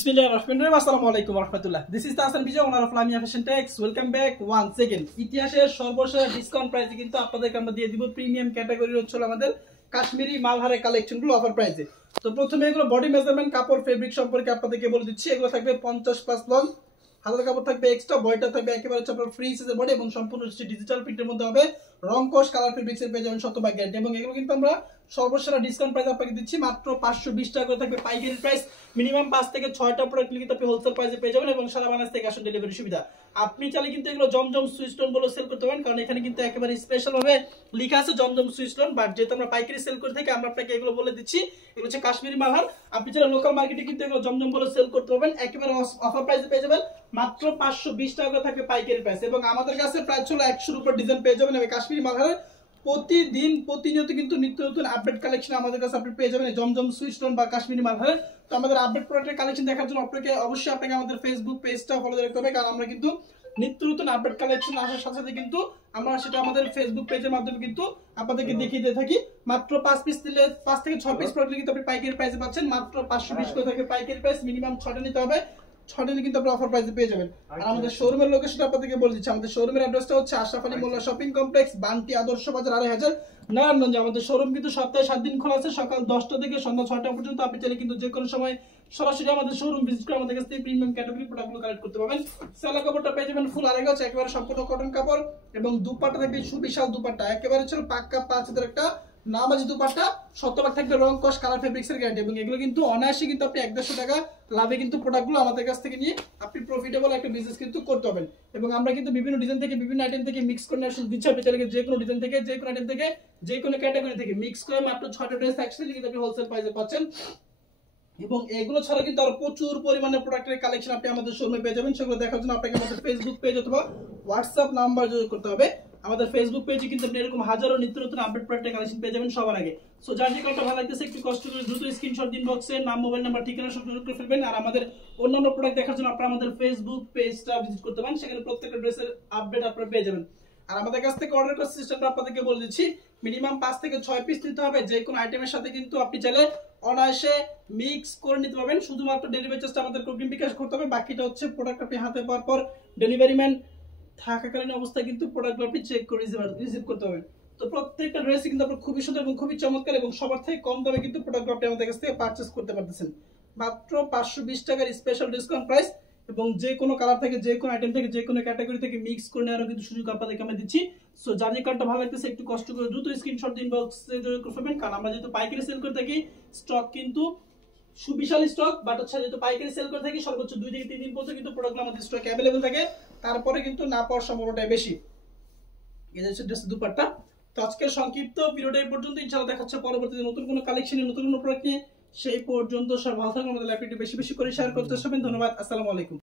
Bismillahirrahmanirrahim. This is Tasan Bijay, owner of Lamia Fashion Techs. Welcome back once again. ইতিহাসের সর্বশেষ discount প্রাইসে কিন্তু আপনাদেরকে আমরা দিয়ে দিব প্রিমিয়াম ক্যাটাগরির হচ্ছে আমাদের কাশ্মীরি মালহারের কালেকশনগুলো অফার প্রাইসে। তো প্রথমে এগুলো বডি মেজারমেন্ট কাপড় ফেব্রিক সম্পর্কে আপনাদেরকে বলে দিচ্ছি। এগুলো থাকবে 50+ লং, হাতার কাপড় থাকবে এক্সট্রা, বডিটা থাকবে একেবারে আপনার ফ্রি সাইজের বডি এবং সম্পূর্ণ ডিজিটাল প্রিন্টের মধ্যে হবে। রং কোশ কালার ফেব্রিক্সের পেয়ে যাবেন 100% গ্যারান্টি এবং এগুলো কিন্তু আমরা সর্বশেষ ডিসকাউন্ট প্রাইস আপনাকে দিচ্ছি মাত্র 520 টাকা করে থাকবে পাইকারি প্রাইস। মিনিমাম 5 থেকে 6টা প্রোডাক্ট কিন্তু আপনি হোলসেল প্রাইসে পেয়ে যাবেন এবং সারা বাংলাদেশ থেকে ক্যাশ অন ডেলিভারি সুবিধা। আপনি চাইলে কিন্তু এগুলো জমজম সুইস্টোন বলে সেল করতে পারেন, কারণ এখানে কিন্তু একেবারে স্পেশাল ভাবে লেখা আছে জমজম সুইস্টোন, বাট যেহেতু আমরা পাইকারি সেল করে থাকি আমরা আপনাকে এগুলো বলে দিচ্ছি এগুলো হচ্ছে কাশ্মীরি মালহার। আপনি চাইলে লোকাল মার্কেটে কিন্তু এগুলো জমজম বলে সেল করতে পারবেন, একেবারে অফার প্রাইসে পেয়ে যাবেন মাত্র 520 টাকা করে থাকবে পাইকারি প্রাইস। এবং আমাদের কাছে প্রায় হলো 100 উপর ডিজাইন পেয়ে যাবেন এবং কাশ্মীরি মালহারের প্রতিদিন প্রতিনিয়ত কিন্তু নিত্য নতুন আপডেট কালেকশন আমাদের কাছে আপনি পেয়ে যাবেন জমজম সুইস্টোন বা কাশ্মীরি মালহারের। তো আমাদের আপডেট প্রোডাক্টের কালেকশন দেখার জন্য অবশ্যই আপনাকে আমাদের ফেসবুক পেজটা ফলো রাখতে হবে, কারণ আমরা কিন্তু নিত্য নতুন আপডেট কালেকশন আসার সাথে সাথে কিন্তু আমরা সেটা আমাদের ফেসবুক পেজের মাধ্যমে কিন্তু আপনাদেরকে দেখিয়ে দিয়ে থাকি। মাত্র 5 পিস দিলে 5 থেকে 6 পিস প্রোডাক্ট কিন্তু আপনি পাইকারি প্রাইসে পাচ্ছেন মাত্র 520 করে থাকবে পাইকারি প্রাইস। মিনিমাম 6টা নিতে হবে, 6টা কিন্তু আপনি অফার প্রাইসে পেয়ে যাবেন। আর আমাদের শোরুমের লোকেশনটা আপনাদেরকে বলে দিচ্ছি। আমাদের শোরুমের অ্যাড্রেসটা হচ্ছে আশরাফ আলী মোল্লা শপিং কমপ্লেক্স, বান্টি আদর্শ বাজার 2.5 নারায়ণগঞ্জ। আমাদের শোরুম কিন্তু সপ্তাহে 7 দিন খোলা আছে, সকাল 10টা থেকে সন্ধ্যা 6টা পর্যন্ত। আপনি চাইলে কিন্তু যে কোনো সময় সরাসরি আমাদের শোরুম ভিজিট করে আমাদের কাছ থেকে প্রিমিয়াম ক্যাটাগরি প্রোডাক্টগুলো কালেক্ট করতে পারবেন। সালোয়ার কাপড়টা পেয়ে যাবেন ফুল আড়াই গজ, একেবারে সম্পূর্ণ কটন কাপড় এবং দুপাট্টা থাকবে সুবিশাল দুপাট্টা, একেবারে ছিল পাক্কা 5 হাতের একটা নামাজি দুপাট্টা, 100% থাকবে রং কস কালার ফেব্রিক্সের গ্যারান্টি এবং এগুলো কিন্তু অনায়াসে কিন্তু আপনি 150 টাকা লাভে কিন্তু প্রোডাক্টগুলো আমাদের কাছ থেকে নিয়ে আপনি প্রফিটেবল একটা বিজনেস কিন্তু করতে পারবেন। এবং আমরা কিন্তু বিভিন্ন ডিজাইন থেকে বিভিন্ন আইটেম থেকে মিক্স করে দিচ্ছি। আপনি চাইলে যে কোনো ডিজাইন থেকে যে কোনো আইটেম থেকে যে কোনো ক্যাটাগরি থেকে মিক্স করে মাত্র 6টা ড্রেস একসাথে কিন্তু আপনি হোলসেল প্রাইসে পাচ্ছেন। এবং এগুলো ছাড়া কিন্তু আরো প্রচুর পরিমাণে প্রোডাক্টের কালেকশন আপনি আমাদের শোরুমে পেয়ে যাবেন। সেগুলো দেখার জন্য আপনাকে আমাদের ফেসবুক পেজ অথবা হোয়াটসঅ্যাপ নাম্বার যোগ করতে হবে। আমাদের ফেসবুক পেজে কিন্তু আপনি এরকম হাজারো নিত্য নতুন আপডেট প্রোডাক্টের কালেকশন পেয়ে যাবেন সবার আগে। সো যার যে কোনটা ভালো লাগতেছে একটু কষ্ট করে দ্রুত স্ক্রিনশট দিন, বক্সে নাম, মোবাইল নাম্বার, ঠিকানা সব যোগ করে ফেলবেন। আর আমাদের অন্যান্য প্রোডাক্ট দেখার জন্য আপনারা আমাদের ফেসবুক পেজটা ভিজিট করতে পারেন, সেখানে প্রত্যেকটা ড্রেসের আপডেট আপনারা পেয়ে যাবেন। আর আমাদের কাছ থেকে অর্ডার করার সিস্টেমটা আপনাদেরকে বলে দিচ্ছি। মিনিমাম 5 থেকে 6 পিস নিতে হবে, যে কোনো আইটেমের সাথে কিন্তু আপনি চাইলে অনায়াসে মিক্স করে নিতে পারবেন। শুধুমাত্র ডেলিভারি চার্জটা আমাদের অগ্রিম বিকাশ করতে হবে, বাকিটা হচ্ছে প্রোডাক্ট আপনি হাতে পাওয়ার পর ডেলিভারি ম্যান থাকাকালীন অবস্থায় কিন্তু প্রোডাক্টগুলো আপনি চেক করে রিসিভ করতে হবে। তো প্রত্যেকটা ড্রেস কিন্তু আপনার খুবই সুন্দর এবং খুবই চমৎকার এবং সবার থেকে কম দামে কিন্তু প্রোডাক্টগুলো আপনি আমাদের কাছ থেকে পারচেজ করতে পারতেছেন মাত্র 520 টাকার স্পেশাল ডিসকাউন্ট প্রাইস। এবং যে কোনো কালার থেকে যে কোনো আইটেম থেকে যে কোনো ক্যাটাগরি থেকে মিক্স করে নেওয়ারও কিন্তু সুযোগ আপনাদেরকে আমরা দিচ্ছি। সো যার যে কার্ডটা ভালো লাগতেছে একটু কষ্ট করে দ্রুত স্ক্রিনশট দিন, বক্সে যোগ করে ফেলবেন, কারণ আমরা যেহেতু পাইকারি সেল করে থাকি স্টক কিন্তু সুবিশাল স্টক, বাট হচ্ছে যেহেতু পাইকারি সেল করে থাকি সর্বোচ্চ 2 থেকে 3 দিন পর্যন্ত কিন্তু প্রোডাক্টগুলো আমাদের স্টক অ্যাভেলেবল থাকে, তারপরে কিন্তু না পাওয়ার সম্ভাবনাটা বেশি। এই হচ্ছে ড্রেস দুপাট্টা। তো আজকের সংক্ষিপ্ত ভিডিওটা এই পর্যন্ত, ইনশাআল্লাহ দেখা হচ্ছে পরবর্তীতে নতুন কোনো কালেকশনে নতুন কোনো প্রোডাক্ট নিয়ে। সেই পর্যন্ত সব ভালো থাকুন, আমাদের ল্যাপটপটি বেশি বেশি করে শেয়ার করতে থাকবেন। ধন্যবাদ, আসসালামু আলাইকুম।